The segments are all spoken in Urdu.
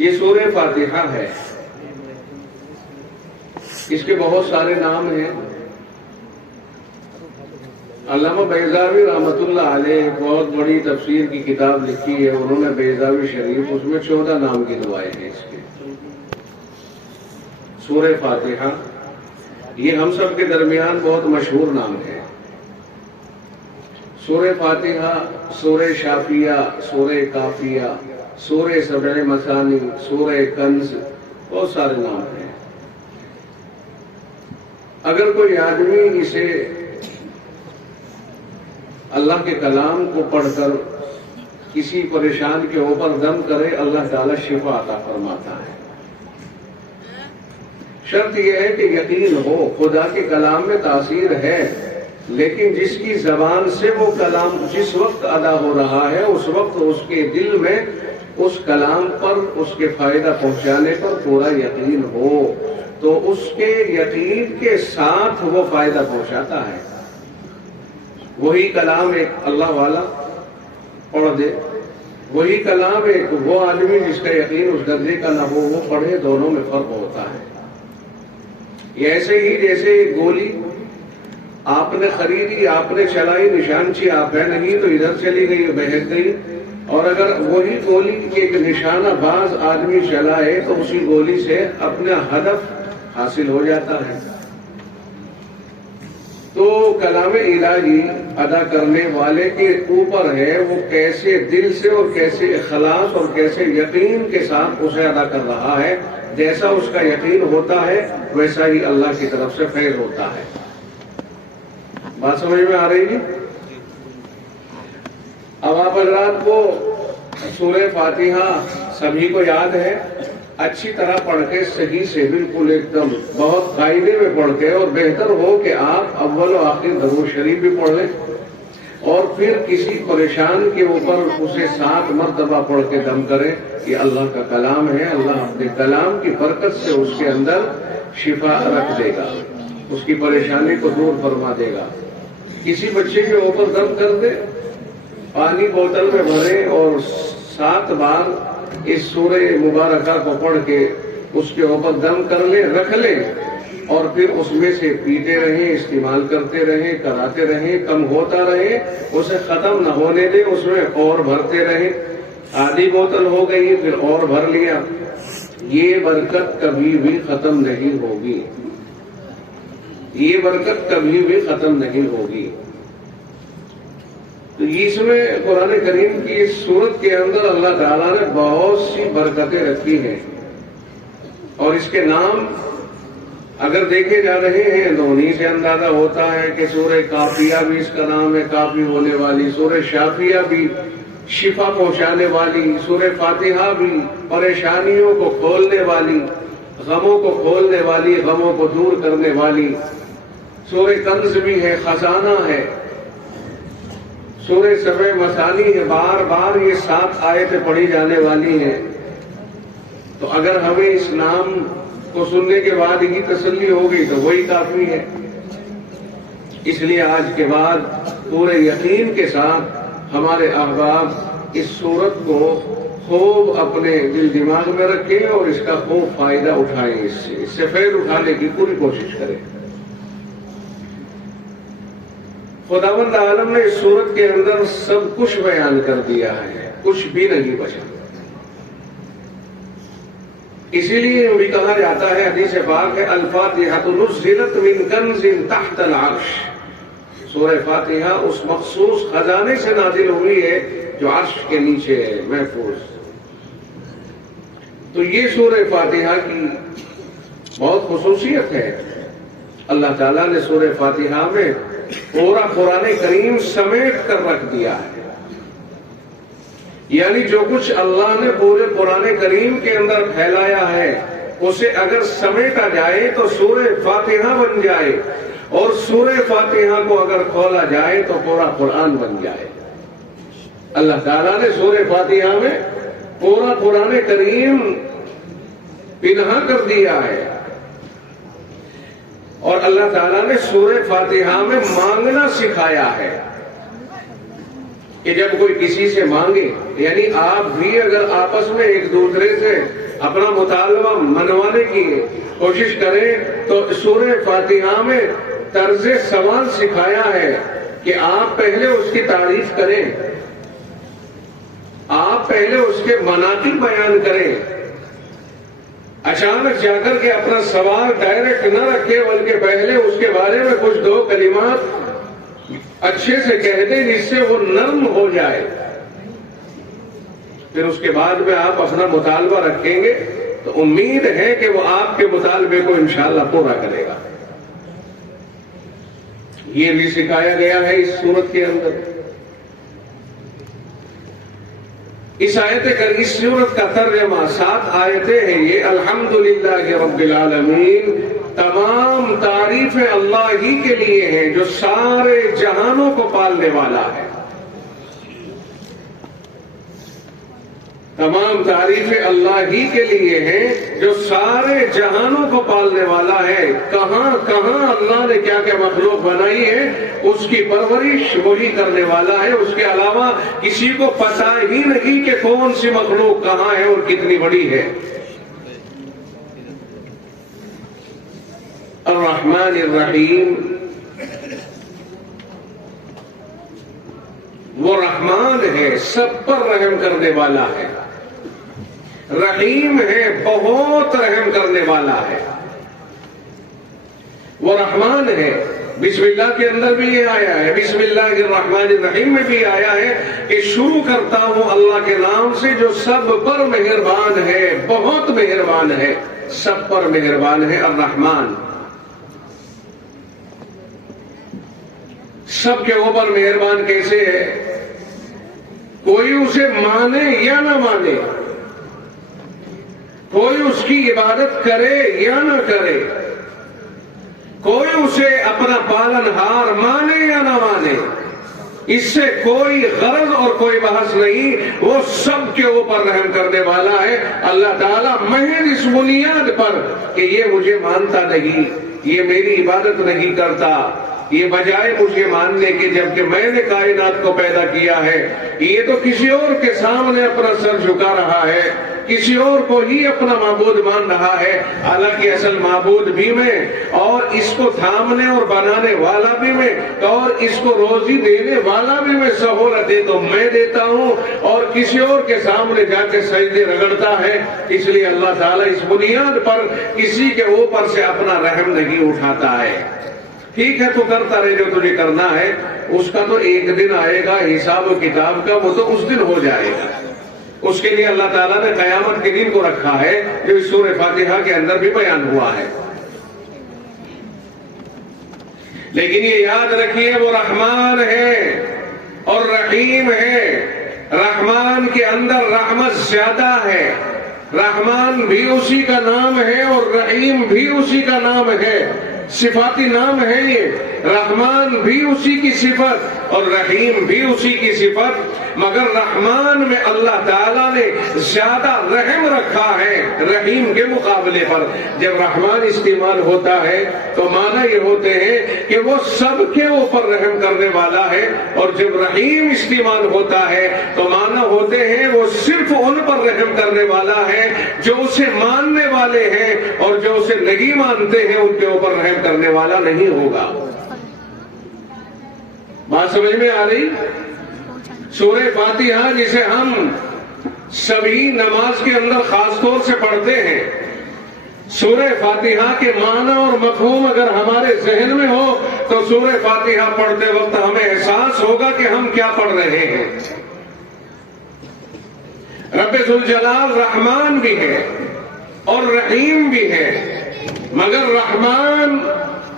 یہ سورہ فاتحہ ہے، اس کے بہت سارے نام ہیں۔ علامہ بیضاوی رحمۃ اللہ علیہ بہت بڑی تفسیر کی کتاب لکھی ہے، انہوں نے بیضاوی شریف، اس میں 14 نام گنوائے ہیں اس کے۔ سورہ فاتحہ یہ ہم سب کے درمیان بہت مشہور نام ہے۔ سورہ فاتحہ، سورہ شافیہ، سورہ کافیہ، سورہ سبع مثانی، سورہ کنز، بہت سارے نام ہیں۔ اگر کوئی آدمی اسے اللہ کے کلام کو پڑھ کر کسی پریشان کے اوپر دم کرے، اللہ تعالی شفا عطا فرماتا ہے۔ شرط یہ ہے کہ یقین ہو، خدا کے کلام میں تاثیر ہے، لیکن جس کی زبان سے وہ کلام جس وقت ادا ہو رہا ہے، اس وقت اس کے دل میں اس کلام پر، اس کے فائدہ پہنچانے پر پورا یقین ہو، تو اس کے یقین کے ساتھ وہ فائدہ پہنچاتا ہے۔ وہی کلام ایک اللہ والا پڑھ دے، وہی کلام ایک وہ آدمی جس کا یقین اس درجے کا نہ ہو وہ پڑھے، دونوں میں فرق ہوتا ہے۔ یہ ایسے ہی جیسے ایک گولی آپ نے خریدی، آپ نے چلائی، نشانچی آپ ہے نہیں تو ادھر چلی گئی، بہک گئی، اور اگر وہی گولی ایک نشانہ باز آدمی چلائے تو اسی گولی سے اپنا ہدف حاصل ہو جاتا ہے۔ تو کلام الہی ادا کرنے والے کے اوپر ہے وہ کیسے دل سے اور کیسے اخلاص اور کیسے یقین کے ساتھ اسے ادا کر رہا ہے۔ جیسا اس کا یقین ہوتا ہے ویسا ہی اللہ کی طرف سے فیض ہوتا ہے۔ بات سمجھ میں آ رہی ہے؟ اب آپ حضرات کو سورہ فاتحہ سبھی کو یاد ہے، اچھی طرح پڑھ کے صحیح سے بالکل ایک دم بہت قاعدے میں پڑھ کے، اور بہتر ہو کہ آپ اول و آخر درود شریف بھی پڑھ لیں، اور پھر کسی پریشان کے اوپر اسے 7 مرتبہ پڑھ کے دم کریں کہ اللہ کا کلام ہے، اللہ اپنے کلام کی برکت سے اس کے اندر شفا رکھ دے گا، اس کی پریشانی کو دور فرما دے گا۔ کسی بچے کے اوپر دم کر دے، پانی بوتل میں بھرے اور 7 بار اس سورہ مبارکہ کو پڑھ کے اس کے اوپر دم کر لیں، رکھ لیں، اور پھر اس میں سے پیتے رہیں، استعمال کرتے رہیں، کراتے رہیں، کم ہوتا رہے، اسے ختم نہ ہونے دیں، اس میں اور بھرتے رہیں۔ آدھی بوتل ہو گئی پھر اور بھر لیا، یہ برکت کبھی بھی ختم نہیں ہوگی، یہ برکت کبھی بھی ختم نہیں ہوگی۔ تو اس میں قرآن کریم کی اس سورت کے اندر اللہ تعالیٰ نے بہت سی برکتیں رکھی ہیں، اور اس کے نام اگر دیکھے جا رہے ہیں تو انہیں سے اندازہ ہوتا ہے کہ سورہ کافیہ بھی اس کا نام ہے، کافی ہونے والی، سورہ شافیہ بھی شفا پہنچانے والی، سورہ فاتحہ بھی پریشانیوں کو کھولنے والی، غموں کو کھولنے والی، غموں کو دور کرنے والی، سورہ کنز بھی ہے، خزانہ ہے، سورہ سبع مثانی ہے، بار بار یہ 7 آیتیں پڑھی جانے والی ہیں۔ تو اگر ہمیں اس نام کو سننے کے بعد ہی تسلی ہو گئی تو وہی کافی ہے۔ اس لیے آج کے بعد پورے یقین کے ساتھ ہمارے احباب اس سورت کو خوب اپنے دل دماغ میں رکھیں اور اس کا خوب فائدہ اٹھائیں، اس سے فیض اٹھانے کی پوری کوشش کریں۔ خداوند عالم نے اس سورت کے اندر سب کچھ بیان کر دیا ہے، کچھ بھی نہیں بچا۔ اسی لیے بھی کہا جاتا ہے، حدیث پاک ہے، الفاتحہ نزلت من کنز تحت العرش، سورہ فاتحہ اس مخصوص خزانے سے نازل ہوئی ہے جو عرش کے نیچے ہے، محفوظ۔ تو یہ سورہ فاتحہ کی بہت خصوصیت ہے۔ اللہ تعالیٰ نے سورہ فاتحہ میں پورا قرآن کریم سمیٹ کر رکھ دیا ہے، یعنی جو کچھ اللہ نے پورے قرآن کریم کے اندر پھیلایا ہے اسے اگر سمیٹا جائے تو سورہ فاتحہ بن جائے، اور سورہ فاتحہ کو اگر کھولا جائے تو پورا قرآن بن جائے۔ اللہ تعالیٰ نے سورہ فاتحہ میں پورا قرآن کریم پنہا کر دیا ہے، اور اللہ تعالیٰ نے سورہ فاتحہ میں مانگنا سکھایا ہے کہ جب کوئی کسی سے مانگے، یعنی آپ بھی اگر آپس میں ایک دوسرے سے اپنا مطالبہ منوانے کی کوشش کریں تو سورہ فاتحہ میں طرز سوال سکھایا ہے کہ آپ پہلے اس کی تعریف کریں، آپ پہلے اس کے مناقب بیان کریں، اچانک جا کر کے اپنا سوال ڈائریکٹ نہ رکھے بلکہ پہلے اس کے بارے میں کچھ دو کلمات اچھے سے کہہ دیں جس سے وہ نرم ہو جائے، پھر اس کے بعد میں آپ اپنا مطالبہ رکھیں گے تو امید ہے کہ وہ آپ کے مطالبے کو انشاءاللہ پورا کرے گا۔ یہ بھی سکھایا گیا ہے اس سورت کے اندر۔ اس اس سورت کا ترجمہ 7 آیتیں ہیں یہ۔ الحمدللہ رب العالمین، تمام تعریفیں اللہ ہی کے لیے ہیں جو سارے جہانوں کو پالنے والا ہے۔ تمام تعریفیں اللہ ہی کے لیے ہیں جو سارے جہانوں کو پالنے والا ہے۔ کہاں کہاں اللہ نے کیا کیا مخلوق بنائی ہے اس کی پرورش وہی کرنے والا ہے، اس کے علاوہ کسی کو پتہ ہی نہیں کہ کون سی مخلوق کہاں ہے اور کتنی بڑی ہے۔ الرحمن الرحیم، وہ رحمان ہے، سب پر رحم کرنے والا ہے، رحیم ہے، بہت رحم کرنے والا ہے۔ وہ رحمان ہے، بسم اللہ کے اندر بھی یہ آیا ہے، بسم اللہ الرحمن الرحیم میں بھی آیا ہے کہ شروع کرتا ہوں اللہ کے نام سے جو سب پر مہربان ہے، بہت مہربان ہے، سب پر مہربان ہے۔ الرحمن سب کے اوپر مہربان کیسے ہے؟ کوئی اسے مانے یا نہ مانے، کوئی اس کی عبادت کرے یا نہ کرے، کوئی اسے اپنا پالنہار مانے یا نہ مانے، اس سے کوئی غرض اور کوئی بحث نہیں، وہ سب کے اوپر رحم کرنے والا ہے۔ اللہ تعالیٰ محض اس بنیاد پر کہ یہ مجھے مانتا نہیں، یہ میری عبادت نہیں کرتا، یہ بجائے مجھے ماننے کے جبکہ میں نے کائنات کو پیدا کیا ہے، یہ تو کسی اور کے سامنے اپنا سر جھکا رہا ہے، کسی اور کو ہی اپنا معبود مان رہا ہے، حالانکہ اصل معبود بھی میں، اور اس کو تھامنے اور بنانے والا بھی میں، اور اس کو روزی دینے والا بھی میں، سہولتیں تو میں دیتا ہوں اور کسی اور کے سامنے جا کے سجدے رگڑتا ہے۔ اس لیے اللہ تعالیٰ اس بنیاد پر کسی کے اوپر سے اپنا رحم نہیں اٹھاتا ہے۔ ٹھیک ہے تو کرتا رہے جو تجھے کرنا ہے، اس کا تو ایک دن آئے گا حساب و کتاب کا، وہ تو اس دن ہو جائے گا۔ اس کے لیے اللہ تعالیٰ نے قیامت کے دن کو رکھا ہے جو اس سورہ فاتحہ کے اندر بھی بیان ہوا ہے۔ لیکن یہ یاد رکھیے وہ رحمان ہے اور رحیم ہے۔ رحمان کے اندر رحمت زیادہ ہے، رحمان بھی اسی کا نام ہے اور رحیم بھی اسی کا نام ہے، صفاتی نام ہے یہ۔ رحمان بھی اسی کی صفت اور رحیم بھی اسی کی صفت، مگر رحمان میں اللہ تعالیٰ نے زیادہ رحم رکھا ہے رحیم کے مقابلے پر۔ جب رحمان استعمال ہوتا ہے تو معنی یہ ہوتے ہیں کہ وہ سب کے اوپر رحم کرنے والا ہے، اور جب رحیم استعمال ہوتا ہے تو معنی ہوتے ہیں وہ صرف ان پر رحم کرنے والا ہے جو اسے ماننے والے ہیں، اور جو اسے نہیں مانتے ہیں ان کے اوپر رحم کرنے والا نہیں ہوگا۔ بات سمجھ میں آ رہی؟ سورہ فاتحہ جسے ہم سبھی نماز کے اندر خاص طور سے پڑھتے ہیں، سورہ فاتحہ کے معنی اور مفہوم اگر ہمارے ذہن میں ہو تو سورہ فاتحہ پڑھتے وقت ہمیں احساس ہوگا کہ ہم کیا پڑھ رہے ہیں۔ رب ذوالجلال رحمان بھی ہے اور رحیم بھی ہے، مگر رحمان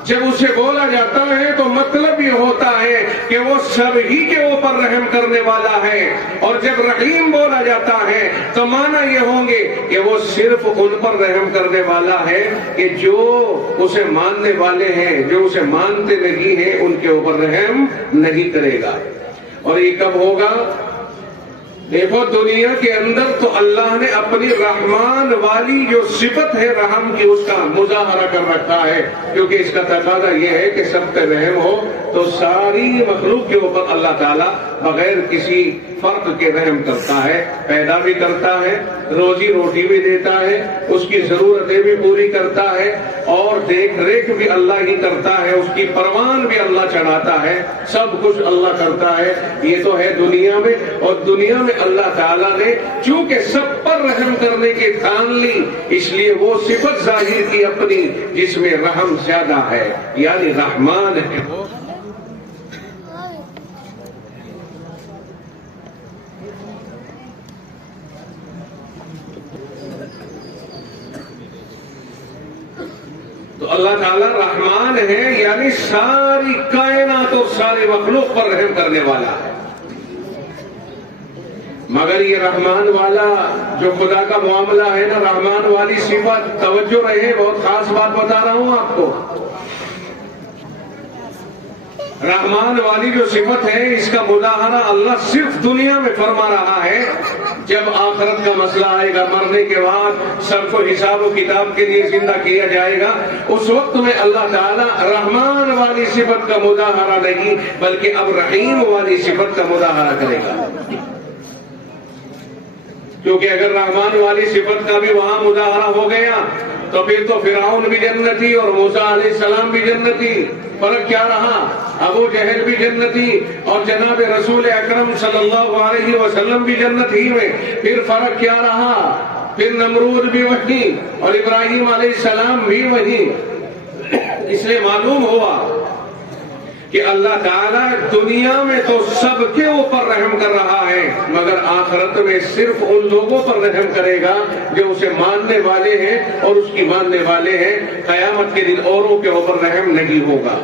جب اسے بولا جاتا ہے تو مطلب یہ ہوتا ہے کہ وہ سب ہی کے اوپر رحم کرنے والا ہے، اور جب رحیم بولا جاتا ہے تو معنی یہ ہوں گے کہ وہ صرف ان پر رحم کرنے والا ہے کہ جو اسے ماننے والے ہیں، جو اسے مانتے نہیں ہیں ان کے اوپر رحم نہیں کرے گا۔ اور یہ کب ہوگا؟ دیکھو دنیا کے اندر تو اللہ نے اپنی رحمان والی جو صفت ہے رحم کی اس کا مظاہرہ کر رکھا ہے، کیونکہ اس کا تقاضا یہ ہے کہ سب پہ رحم ہو، تو ساری مخلوق کے اوپر اللہ تعالیٰ بغیر کسی فرق کے رحم کرتا ہے، پیدا بھی کرتا ہے، روزی روٹی بھی دیتا ہے، اس کی ضرورتیں بھی پوری کرتا ہے، اور دیکھ ریکھ بھی اللہ ہی کرتا ہے، اس کی پروان بھی اللہ چڑھاتا ہے، سب کچھ اللہ کرتا ہے۔ یہ تو ہے دنیا میں، اور دنیا میں اللہ تعالیٰ نے چونکہ سب پر رحم کرنے کی ٹھان لی، اس لیے وہ صفت ظاہر کی اپنی جس میں رحم زیادہ ہے، یعنی رحمان ہے وہ۔ تو اللہ تعالیٰ رحمان ہے، یعنی ساری کائنات اور ساری مخلوق پر رحم کرنے والا ہے۔ مگر یہ رحمان والا جو خدا کا معاملہ ہے نا، رحمان والی صفت، توجہ رہے، بہت خاص بات بتا رہا ہوں آپ کو۔ رحمان والی جو صفت ہے، اس کا مظاہرہ اللہ صرف دنیا میں فرما رہا ہے۔ جب آخرت کا مسئلہ آئے گا، مرنے کے بعد سب کو حساب و کتاب کے لیے زندہ کیا جائے گا، اس وقت میں اللہ تعالیٰ رحمان والی صفت کا مظاہرہ نہیں بلکہ اب رحیم والی صفت کا مظاہرہ کرے گا۔ کیونکہ اگر رحمان والی صفت کا بھی وہاں مظاہرہ ہو گیا تو پھر تو فرعون بھی جنتی اور موسیٰ علیہ السلام بھی جنتی۔ فرق کیا رہا؟ ابو جہل بھی جنتی اور جناب رسول اکرم صلی اللہ علیہ وسلم بھی جنت ہی میں۔ پھر فرق کیا رہا؟ پھر نمرود بھی وہی اور ابراہیم علیہ السلام بھی وہی۔ اس لیے معلوم ہوا کہ اللہ تعالیٰ دنیا میں تو سب کے اوپر رحم کر رہا ہے، مگر آخرت میں صرف ان لوگوں پر رحم کرے گا جو اسے ماننے والے ہیں اور اس کی ماننے والے ہیں۔ قیامت کے دن اوروں کے اوپر رحم نہیں ہوگا۔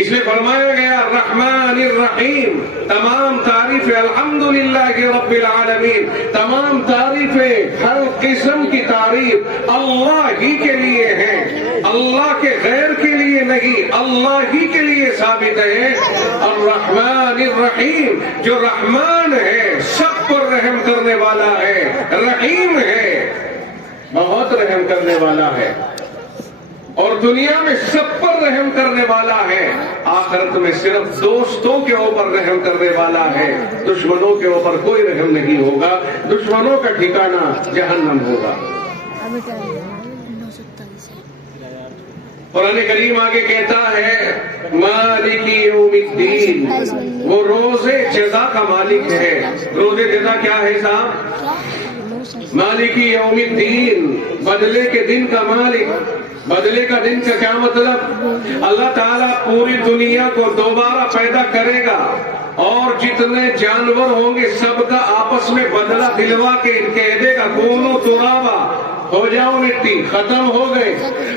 اس میں فرمایا گیا رحمان الرحیم، تمام تعریفیں الحمدللہ رب العالمین، تمام تعریفیں، ہر قسم کی تعریف اللہ ہی کے لیے ہیں، اللہ کے غیر کے لیے نہیں، اللہ ہی کے لیے ثابت ہے۔ الرحمن الرحیم، جو رحمان ہے، سب پر رحم کرنے والا ہے، رحیم ہے، بہت رحم کرنے والا ہے، اور دنیا میں سب پر رحم کرنے والا ہے، آخرت میں صرف دوستوں کے اوپر رحم کرنے والا ہے، دشمنوں کے اوپر کوئی رحم نہیں ہوگا، دشمنوں کا ٹھکانہ جہنم ہوگا۔ قرآن کریم آگے کہتا ہے مالک یوم الدین، وہ روز جزا کا مالک ہے۔ روز جزا کیا ہے صاحب؟ مالک یوم الدین، بدلے کے دن کا مالک۔ بدلے کا دن کا کیا مطلب؟ اللہ تعالیٰ پوری دنیا کو دوبارہ پیدا کرے گا اور جتنے جانور ہوں گے سب کا آپس میں بدلہ دلوا کے کہہ دے گا کونو ترابا، ہو جاؤ مٹی، ختم ہو گئے۔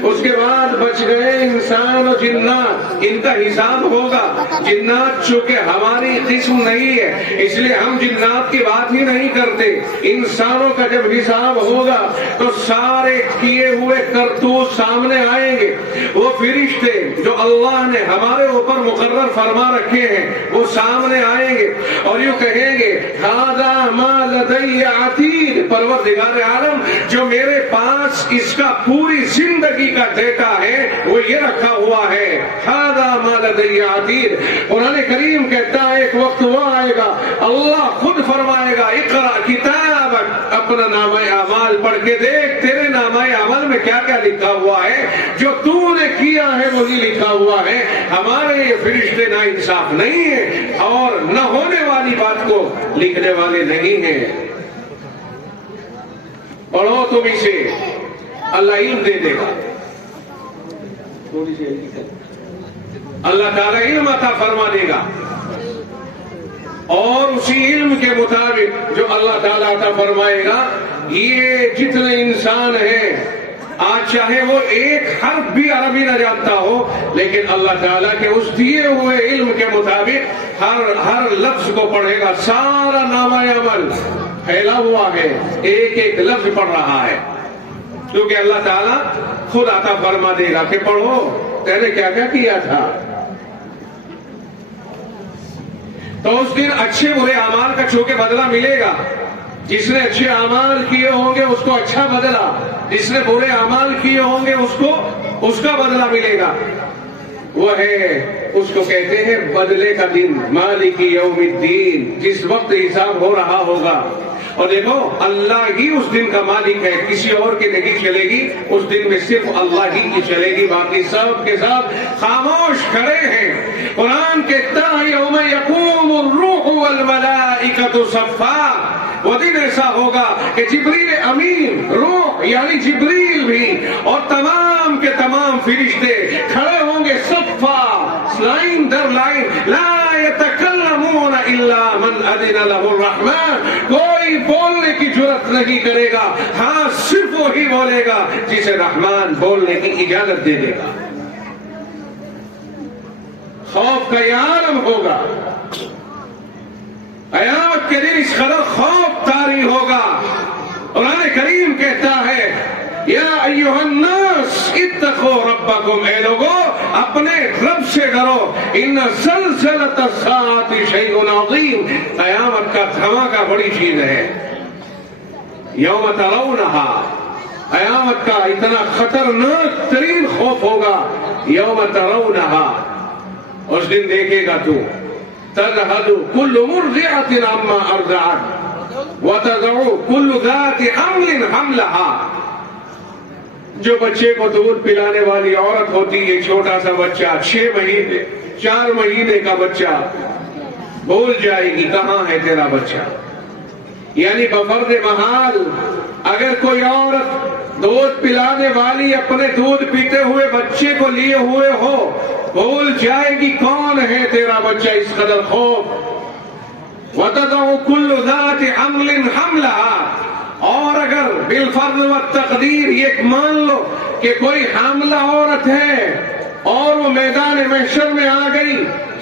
اس کے بعد بچ گئے انسان اور جنات، ان کا حساب ہوگا۔ جنات چونکہ ہماری قسم نہیں ہے اس لیے ہم جنات کی بات ہی نہیں کرتے۔ انسانوں کا جب حساب ہوگا تو سارے کیے ہوئے کرتوت سامنے آئیں گے۔ وہ فرشتے جو اللہ نے ہمارے اوپر مقرر فرما رکھے ہیں وہ سامنے آئیں گے اور یوں کہیں گے ھذا ما لدی عتید، پروردگار عالم جو میرے پاس اس کا پوری زندگی کا ڈیٹا ہے وہ یہ رکھا ہوا ہے، ھذا ما لدی عتید۔ قرآن کریم کہتا ہے ایک وقت وہ آئے گا اللہ خود فرمائے گا اقرأ کتابک، اپنا نامہ اعمال پڑھ کے دیکھ تیرے نامہ اعمال میں کیا کیا لکھا ہوا ہے، جو تو نے کیا ہے وہی لکھا ہوا ہے۔ ہمارے یہ فرشتے نا انصاف نہیں ہیں اور نہ ہونے والی بات کو لکھنے والے نہیں ہیں۔ پڑھو تم اسے، اللہ علم دے دے گا، اللہ تعالیٰ علم عطا فرما دے گا، اور اسی علم کے مطابق جو اللہ تعالیٰ عطا فرمائے گا یہ جتنے انسان ہیں، آج چاہے وہ ایک حرف بھی عربی نہ جانتا ہو لیکن اللہ تعالیٰ کے اس دیے ہوئے علم کے مطابق ہر لفظ کو پڑھے گا۔ سارا نامہ عمل پھیلا ہوا ہے، ایک ایک لفظ پڑھ رہا ہے، کیونکہ اللہ تعالیٰ خود عطا فرما دے گا کہ پڑھو تیرے کیا کیا کیا تھا۔ تو اس دن اچھے برے اعمال کا چونکہ بدلہ ملے گا، جس نے اچھے اعمال کیے ہوں گے اس کو اچھا بدلہ، جس نے برے اعمال کیے ہوں گے اس کو اس کا بدلہ ملے گا۔ وہ ہے اس کو کہتے ہیں بدلے کا دن، مالک یوم الدین، جس وقت حساب ہو رہا ہوگا۔ اور دیکھو اللہ ہی اس دن کا مالک ہے، کسی اور کی نہیں چلے گی، اس دن میں صرف اللہ ہی کی چلے گی، باقی سب کے ساتھ خاموش کھڑے ہیں۔ قرآن کہتا ہے یوم یقوم الروح والملائکۃ صفا، وہ دن ایسا ہوگا کہ جبریل امین، روح یعنی جبریل بھی، اور تمام کے تمام فرشتے کھڑے ہوں گے صفا، لائن در لائن، لا يتکلمون الا من اذن له الرحمن، کوئی بولنے کی جرات نہیں کرے گا، ہاں صرف وہی بولے گا جسے رحمان بولنے کی اجازت دے دے گا۔ خوف کا یہ عالم ہوگا، قیامت کے دن اس قدر خوف طاری ہوگا۔ قرآن کریم کہتا ہے یا ایھا الناس اتقوا ربکم، اے لوگو اپنے رب سے ڈرو، ان زلزلۃ الساعۃ شیء عظیم، قیامت کا دھماکہ بڑی چیز ہے۔ یوم ترونھا، قیامت کا اتنا خطرناک ترین خوف ہوگا، یوم ترونھا، اس دن دیکھے گا تو، تذہل کل مرضعۃ عما ارضعت وتضع کل ذات حمل حملها، جو بچے کو دودھ پلانے والی عورت ہوتی ہے، چھوٹا سا بچہ 6 مہینے 4 مہینے کا بچہ، بھول جائے گی کہاں ہے تیرا بچہ۔ یعنی بفرض محال اگر کوئی عورت دودھ پلانے والی اپنے دودھ پیتے ہوئے بچے کو لیے ہوئے ہو، بھول جائے گی کون ہے تیرا بچہ، اس قدر خوف۔ وَتَضَعُ كُلُّ ذَاتِ حَمْلٍ حَمْلَهَا، اور اگر بالفرض و تقدیر یہ مان لو کہ کوئی حاملہ عورت ہے اور وہ میدان محشر میں آ گئی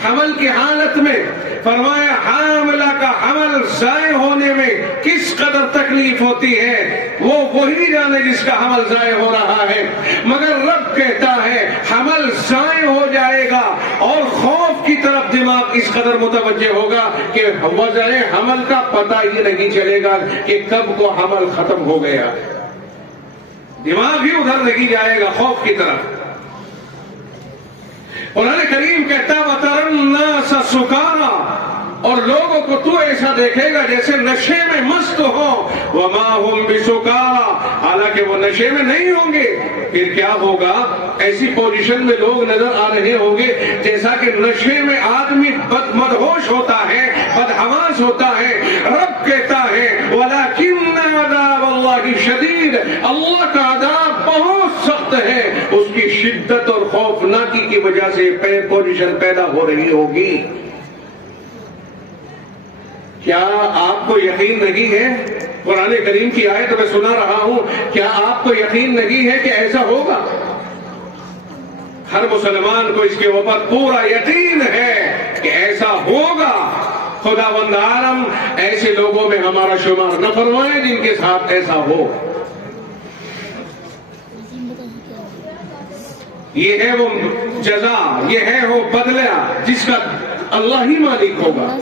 حمل کی حالت میں، فرمایا حاملہ کا حمل ضائع ہونے میں کس قدر تکلیف ہوتی ہے وہ وہی جانے جس کا حمل ضائع ہو رہا ہے، مگر رب کہتا ہے حمل ضائع ہو جائے گا اور خوف کی طرف دماغ اس قدر متوجہ ہوگا کہ وضع حمل کا پتہ ہی نہیں چلے گا کہ کب کو حمل ختم ہو گیا، دماغ بھی ادھر نہیں جائے گا خوف کی طرف۔ قرآن کریم کہتا ہے وَتَرَى النَّاسَ سُكَارَىٰ، اور لوگوں کو تو ایسا دیکھے گا جیسے نشے میں مست ہو، وَمَا هُمْ بِسُكَارَىٰ، حالانکہ وہ نشے میں نہیں ہوں گے۔ پھر کیا ہوگا؟ ایسی پوزیشن میں لوگ نظر آ رہے ہوں گے جیسا کہ نشے میں آدمی مدہوش ہوتا ہے، بدحواس ہوتا ہے۔ رب کہتا ہے وَلَٰكِنَّ عَذَابَ اللَّهِ شَدِيدٌ، اللہ کا عذاب بہت سخت ہے، اس کی شدت اور خوفناکی کی وجہ سے پوزیشن پیدا ہو رہی ہوگی۔ کیا آپ کو یقین نہیں ہے؟ قرآن کریم کی آیت میں سنا رہا ہوں، کیا آپ کو یقین نہیں ہے کہ ایسا ہوگا؟ ہر مسلمان کو اس کے اوپر پورا یقین ہے کہ ایسا ہوگا۔ خداوند عالم ایسے لوگوں میں ہمارا شمار نہ فرمائے جن کے ساتھ ایسا ہو۔ یہ ہے وہ جزا، یہ ہے وہ بدلہ جس کا اللہ ہی مالک ہوگا۔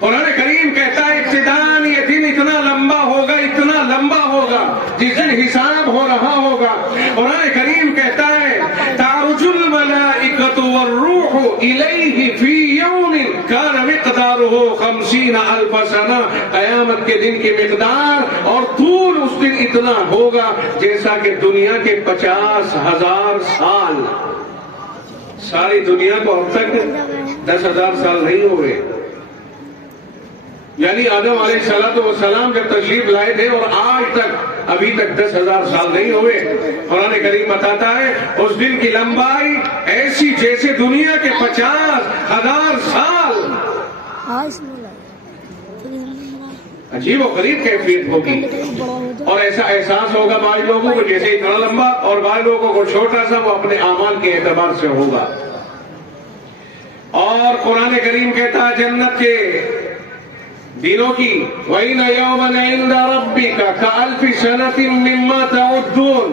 قرآن کریم کہتا ہے ابتداءً یہ دن اتنا لمبا ہوگا، اتنا لمبا ہوگا جس دن حساب ہو رہا ہوگا۔ قرآن کریم کہتا ہے تعرج الملائکۃ والروح الیہ فی یوم کان مقدارہ 50,000 سنہ، قیامت کے دن کی مقدار اور طول اس دن اتنا ہوگا جیسا کہ دنیا کے 50,000 سال۔ ساری دنیا کو اب تک 10,000 سال نہیں ہوئے، یعنی آدم علیہ السلام جب تشریف لائے تھے اور آج تک ابھی تک 10,000 سال نہیں ہوئے۔ قرآن کریم بتاتا ہے اس دن کی لمبائی ایسی جیسے دنیا کے 50,000 سال۔ عجیب و غریب کیفیت ہوگی، اور ایسا احساس ہوگا بعض لوگوں کو جیسے اتنا لمبا، اور بعض لوگوں کو چھوٹا سا، وہ اپنے اعمال کے اعتبار سے ہوگا۔ اور قرآن کریم کہتا ہے جنت کے دنوں کی وَإِنَّ يَوْمًا عِندَ رَبِّكَ كَأَلْفِ سَنَةٍ مِّمَّا تَعُدُّونَ،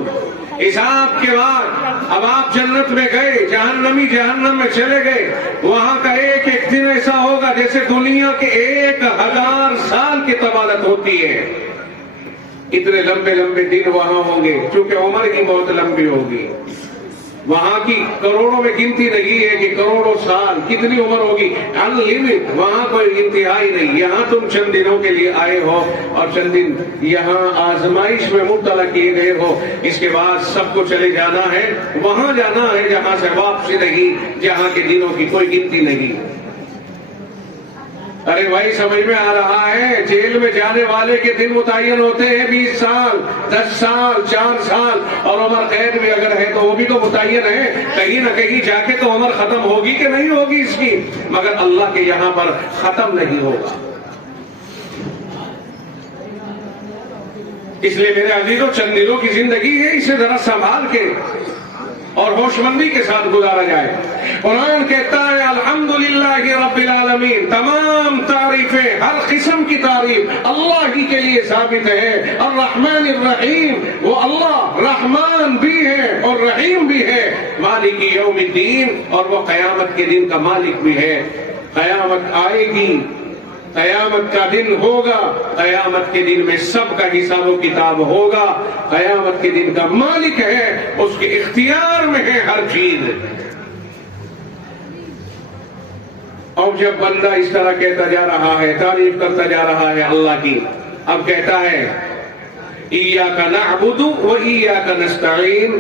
حساب کے بعد اب آپ جنت میں گئے، جہنمی جہنم میں چلے گئے، وہاں کا ایک ایک دن ایسا ہوگا جیسے دنیا کے 1,000 سال کی طوالت ہوتی ہے۔ اتنے لمبے لمبے دن وہاں ہوں گے، چونکہ عمر کی بہت لمبی ہوگی۔ وہاں کی کروڑوں میں گنتی نہیں ہے کہ کروڑوں سال کتنی عمر ہوگی، انلمیٹ، وہاں کوئی انتہائی نہیں. یہاں تم چند دنوں کے لیے آئے ہو اور چند دن یہاں آزمائش میں مبتلا کیے گئے ہو، اس کے بعد سب کو چلے جانا ہے، وہاں جانا ہے جہاں سے واپسی نہیں، جہاں کے دنوں کی کوئی گنتی نہیں. ارے بھائی سمجھ میں آ رہا ہے؟ جیل میں جانے والے کے دن متعین ہوتے ہیں 20 سال 10 سال 4 سال، اور عمر قید بھی اگر ہے تو وہ بھی تو متعین ہے. کہیں نہ کہیں جا کے تو عمر ختم ہوگی کہ نہیں ہوگی اس کی، مگر اللہ کے یہاں پر ختم نہیں ہوگا. اس لیے میرے عزیزوں چند دنوں کی زندگی ہے، اسے ذرا سنبھال کے اور ہوش مندی کے ساتھ گزارا جائے. قرآن کہتا ہے الحمدللہ رب العالمین، تمام تعریفیں، ہر قسم کی تعریف اللہ ہی کے لیے ثابت ہے. الرحمن الرحیم، وہ اللہ رحمان بھی ہے اور رحیم بھی ہے. مالک یوم الدین، اور وہ قیامت کے دن کا مالک بھی ہے. قیامت آئے گی، قیامت کا دن ہوگا، قیامت کے دن میں سب کا حساب و کتاب ہوگا. قیامت کے دن کا مالک ہے، اس کے اختیار میں ہے ہر چیز. اور جب بندہ اس طرح کہتا جا رہا ہے، تعریف کرتا جا رہا ہے اللہ کی، اب کہتا ہے ایاک نعبد و ایاک نستعین،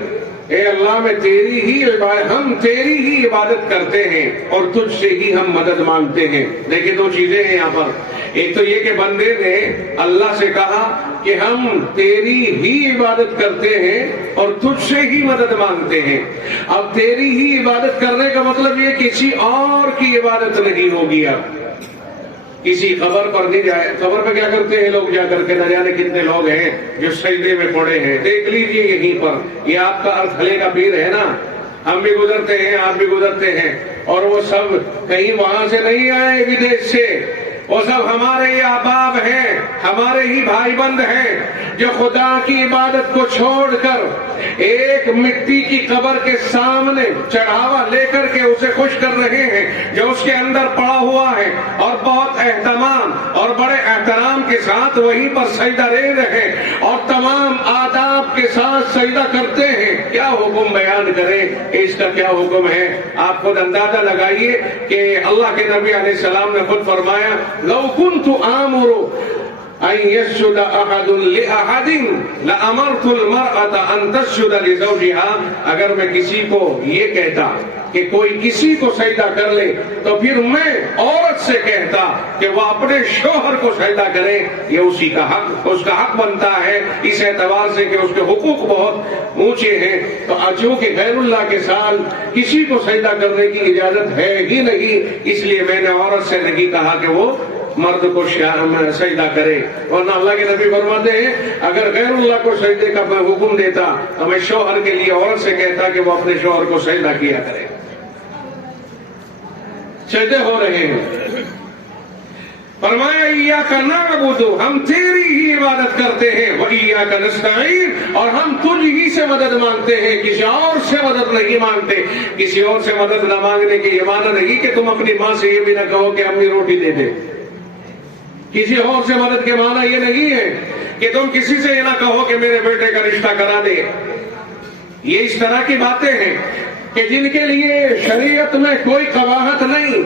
اے اللہ میں تیری ہی عبادت، ہم تیری ہی عبادت کرتے ہیں اور تجھ سے ہی ہم مدد مانگتے ہیں. دیکھیں دو چیزیں ہیں یہاں پر. ایک تو یہ کہ بندے نے اللہ سے کہا کہ ہم تیری ہی عبادت کرتے ہیں اور تجھ سے ہی مدد مانگتے ہیں. اب تیری ہی عبادت کرنے کا مطلب یہ کسی اور کی عبادت نہیں ہوگی. اب کسی قبر پر نہیں جائے. قبر پہ کیا کرتے ہیں لوگ جا کر کے؟ نہ جانے کتنے لوگ ہیں جو سجدے میں پڑے ہیں. دیکھ لیجئے یہیں پر، یہ آپ کا ارتھلے کا پیر ہے نا، ہم بھی گزرتے ہیں، آپ بھی گزرتے ہیں، اور وہ سب کہیں وہاں سے نہیں آئے ودیش سے، وہ سب ہمارے ہی احباب ہیں، ہمارے ہی بھائی بند ہیں، جو خدا کی عبادت کو چھوڑ کر ایک مٹی کی قبر کے سامنے چڑھاوا لے کر کے اسے خوش کر رہے ہیں، جو اس کے اندر پڑا ہوا ہے، اور بہت اہتمام اور بڑے احترام کے ساتھ وہیں پر سجدہ رے رہے اور تمام آداب کے ساتھ سجدہ کرتے ہیں. کیا حکم بیان کریں، اس کا کیا حکم ہے؟ آپ خود اندازہ لگائیے کہ اللہ کے نبی علیہ السلام نے خود فرمایا لو كنت آمر ان يسجد احد لاحد لامرت المرأة ان تسجد لزوجها، اگر میں کسی کو یہ کہتا کہ کوئی کسی کو سجدہ کر لے تو پھر میں عورت سے کہتا کہ وہ اپنے شوہر کو سجدہ کرے. یہ اسی کا حق، اس کا حق بنتا ہے اس اعتبار سے کہ اس کے حقوق بہت اونچے ہیں. تو چونکہ غیر اللہ کے ساتھ کسی کو سجدہ کرنے کی اجازت ہے ہی نہیں، اس لیے میں نے عورت سے نہیں کہا کہ وہ مرد کو سجدہ کرے. ورنہ اللہ کے نبی فرماتے ہیں اگر غیر اللہ کو سجدے کا میں حکم دیتا تو میں شوہر کے لیے عورت سے کہتا کہ وہ اپنے شوہر کو سجدہ کیا کرے. سجدے ہو رہے ہیں. فرمایا ایاک نعبد، ہم تیری ہی عبادت کرتے ہیں، و ایاک نستعین، اور ہم تجھ ہی سے مدد مانگتے ہیں، کسی اور سے مدد نہیں مانگتے. کسی اور سے مدد نہ مانگنے کی یہ معنی نہیں کہ تم اپنی ماں سے یہ بھی نہ کہو کہ امی روٹی دے دے. کسی اور سے مدد کے معنی یہ نہیں ہے کہ تم کسی سے یہ نہ کہو کہ میرے بیٹے کا رشتہ کرا دے. یہ اس طرح کی باتیں ہیں کہ جن کے لیے شریعت میں کوئی قباحت نہیں.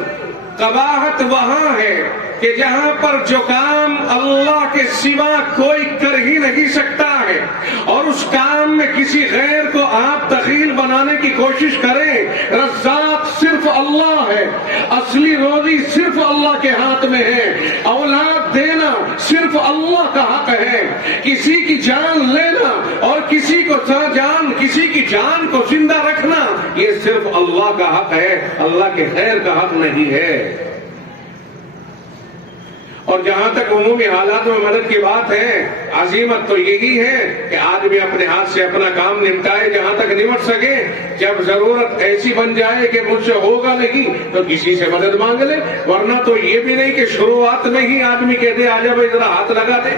قباحت وہاں ہے کہ جہاں پر جو کام اللہ کے سوا کوئی کر ہی نہیں سکتا ہے اور اس کام میں کسی غیر کو آپ دخیل بنانے کی کوشش کریں. رزاق صرف اللہ ہے، اصلی روزی صرف اللہ کے ہاتھ میں ہے، اولاد دینا صرف اللہ کا حق ہے، کسی کی جان لینا اور کسی کی جان کو زندہ رکھنا یہ صرف اللہ کا حق ہے، اللہ کے غیر کا حق نہیں ہے. اور جہاں تک عمومی حالات میں مدد کی بات ہے، عزیمت تو یہی ہے کہ آدمی اپنے ہاتھ سے اپنا کام نمٹائے جہاں تک نمٹ سکے. جب ضرورت ایسی بن جائے کہ مجھ سے ہوگا نہیں تو کسی سے مدد مانگ لے. ورنہ تو یہ بھی نہیں کہ شروعات میں ہی آدمی کہہ دے آجا بھائی ذرا ہاتھ لگا دے.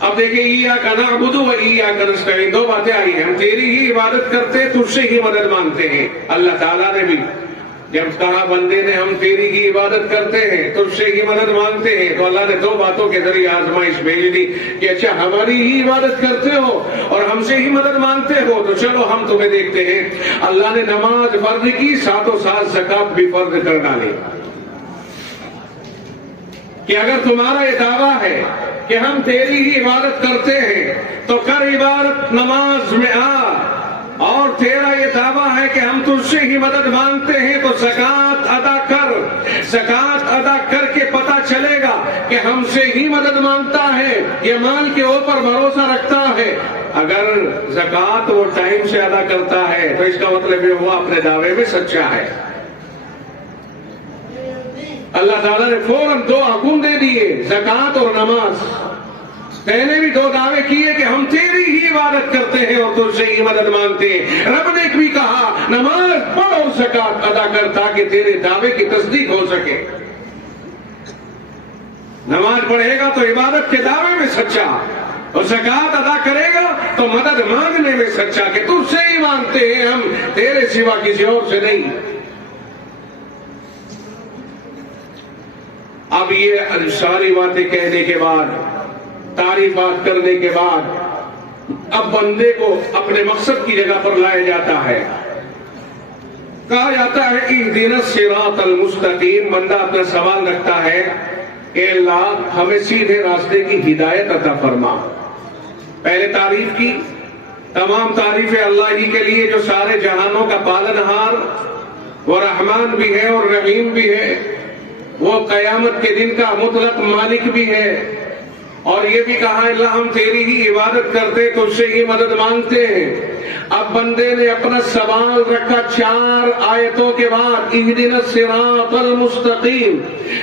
اب دیکھیں ایاک نعبد و ایاک نستعین، دو باتیں آئی ہیں. ہم تیری ہی عبادت کرتے، تجھ سے ہی مدد مانگتے ہیں. اللہ تعالیٰ نے بھی جب کہا بندے نے ہم تیری ہی عبادت کرتے ہیں تجھ سے ہی مدد مانگتے ہیں، تو اللہ نے دو باتوں کے ذریعے آزمائش بھیج دی کہ اچھا ہماری ہی عبادت کرتے ہو اور ہم سے ہی مدد مانگتے ہو تو چلو ہم تمہیں دیکھتے ہیں۔ اللہ نے نماز فرض کی، ساتھوں ساتھ زکات بھی فرض کر ڈالی کہ اگر تمہارا یہ دعویٰ ہے کہ ہم تیری ہی عبادت کرتے ہیں تو کر عبادت، نماز میں آ، اور تیرا یہ دعویٰ ہے کہ ہم تجھ سے ہی مدد مانگتے ہیں تو زکات ادا کر۔ زکات ادا کر کے پتہ چلے گا کہ ہم سے ہی مدد مانگتا ہے، یہ مال کے اوپر بھروسہ رکھتا ہے۔ اگر زکات وہ ٹائم سے ادا کرتا ہے تو اس کا مطلب یہ ہوا اپنے دعوے میں سچا ہے۔ اللہ تعالیٰ نے فوراً دو حکم دے دیے، زکات اور نماز۔ پہلے بھی دو دعوے کیے کہ ہم تیری ہی عبادت کرتے ہیں اور تجھ سے ہی مدد مانگتے ہیں۔ رب نے بھی کہا نماز پڑھ اور زکات ادا کر تاکہ تیرے دعوے کی تصدیق ہو سکے۔ نماز پڑھے گا تو عبادت کے دعوے میں سچا، اور زکات ادا کرے گا تو مدد مانگنے میں سچا کہ تجھ سے ہی مانگتے ہیں، ہم تیرے سوا کسی اور سے نہیں۔ اب یہ ساری باتیں کہنے کے بعد، تعریفات کرنے کے بعد، اب بندے کو اپنے مقصد کی جگہ پر لایا جاتا ہے۔ کہا جاتا ہے اہدنا الصراط المستقیم۔ بندہ اپنا سوال رکھتا ہے اے اللہ ہمیں سیدھے راستے کی ہدایت عطا فرما۔ پہلے تعریف کی، تمام تعریفیں اللہ ہی کے لیے جو سارے جہانوں کا پالنہار، وہ رحمان بھی ہے اور رحیم بھی ہے، وہ قیامت کے دن کا مطلق مالک بھی ہے۔ اور یہ بھی کہا اللہ ہم تیری ہی عبادت کرتے تجھ سے ہی مدد مانگتے ہیں۔ اب بندے نے اپنا سوال رکھا 4 آیتوں کے بعد، اہدنا الصراط المستقیم،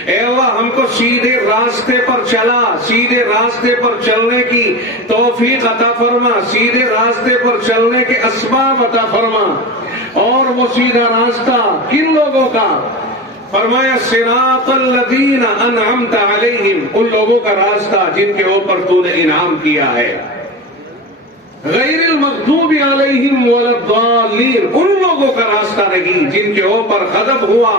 اے اللہ ہم کو سیدھے راستے پر چلا، سیدھے راستے پر چلنے کی توفیق عطا فرما، سیدھے راستے پر چلنے کے اسباب عطا فرما۔ اور وہ سیدھا راستہ کن لوگوں کا؟ فرمایا صراط الذین انعمت علیہم، ان لوگوں کا راستہ جن کے اوپر تو نے انعام کیا ہے۔ غیر المغضوب علیہم ولا الضالین، ان لوگوں کا راستہ نہیں جن کے اوپر غضب ہوا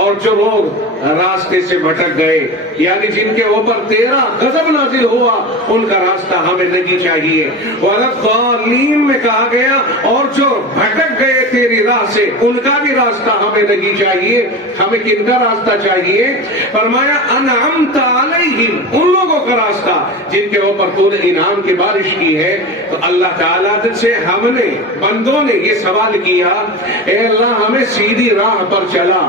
اور جو لوگ راستے سے بھٹک گئے، یعنی جن کے اوپر تیرا غضب نازل ہوا ان کا راستہ ہمیں نہیں چاہیے۔ ولا الضالین میں کہا گیا اور جو بھٹک گئے تیری راہ سے ان کا بھی راستہ ہمیں نہیں چاہیے۔ ہمیں کن کا راستہ چاہیے؟ فرمایا انعمت علیہم، ان لوگوں کا راستہ جن کے اوپر تو نے انعام کی بارش کی ہے۔ تو اللہ تعالیٰ سے ہم نے، بندوں نے یہ سوال کیا اے اللہ ہمیں سیدھی راہ پر چلا۔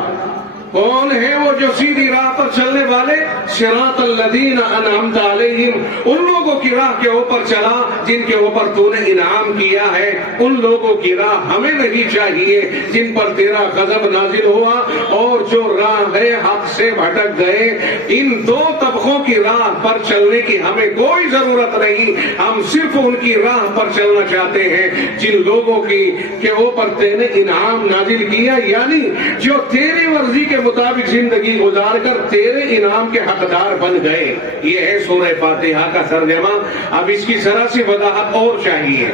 کون ہے وہ جو سیدھی راہ پر چلنے والے؟ صراط الذین انعمت علیہم، ان لوگوں کی راہ کے اوپر چلا جن کے اوپر تو نے انعام کیا ہے۔ ان لوگوں کی راہ ہمیں نہیں چاہیے جن پر تیرا غضب نازل ہوا اور جو راہ ہے حق سے بھٹک گئے۔ ان دو طبقوں کی راہ پر چلنے کی ہمیں کوئی ضرورت نہیں، ہم صرف ان کی راہ پر چلنا چاہتے ہیں جن لوگوں کے اوپر تینے انعام نازل کیا، یعنی جو تیری مرضی کے مطابق زندگی گزار کر تیرے انعام کے حقدار بن گئے۔ یہ ہے سورہ فاتحہ کا ترجمہ۔ اب اس کی ذرا سی وضاحت اور چاہیے۔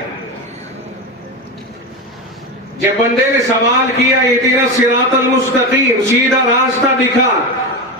جب بندے نے سوال کیا اہدنا الصراط المستقیم، سیدھا راستہ دکھا،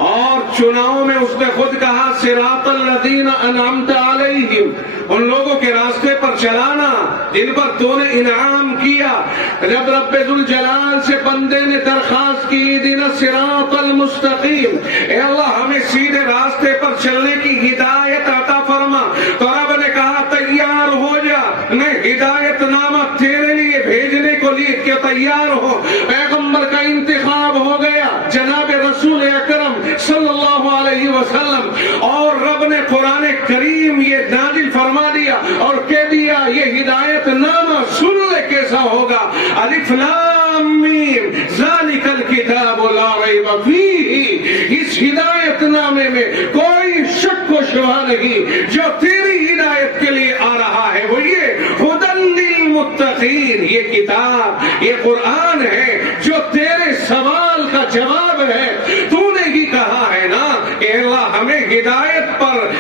اور چناؤ میں اس نے خود کہا صراط الذین انعمت علیہم، ان لوگوں کے راستے پر چلانا جن پر تو نے انعام کیا۔ جب رب ذوالجلال سے بندے نے درخواست کی اہدنا الصراط المستقیم، اے اللہ ہمیں سیدھے راستے پر چلنے کی ہدایت عطا فرما، تو رب نے کہا تیار ہو جا، میں ہدایت نامہ تیرے لیے بھیجنے کو لکھ کے تیار ہو۔ پیغمبر کا انتخاب ہو گیا، جناب رسول اکرم صلی اللہ علیہ وسلم، اور رب نے قرآن کریم یہ نازل فرما دیا اور کہہ دیا یہ ہدایت نامہ سن لے کیسا ہوگا۔ الف لام میم ذالک الکتاب لا ریب فیہ، اس ہدایت نامے میں کوئی شک و شبہ نہیں، جو تیری ہدایت کے لیے آ رہا ہے وہ یہ ھدی للمتقین، یہ کتاب، یہ قرآن ہے جو تیرے سوال کا جواب ہے۔ تو نے ہی کہا ہے نا کہ اللہ ہمیں ہدایت پر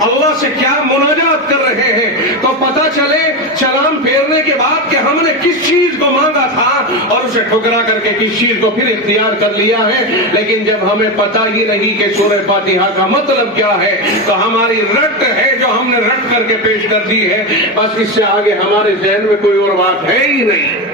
اللہ سے کیا مناجات کر رہے ہیں, تو پتہ چلے سلام پھیرنے کے بعد کہ ہم نے کس چیز کو مانگا تھا اور اسے ٹھکرا کر کے کس چیز کو پھر اختیار کر لیا ہے. لیکن جب ہمیں پتہ ہی نہیں کہ سورہ فاتحہ کا مطلب کیا ہے, تو ہماری رٹ ہے جو ہم نے رٹ کر کے پیش کر دی ہے, بس اس سے آگے ہمارے ذہن میں کوئی اور بات ہے ہی نہیں.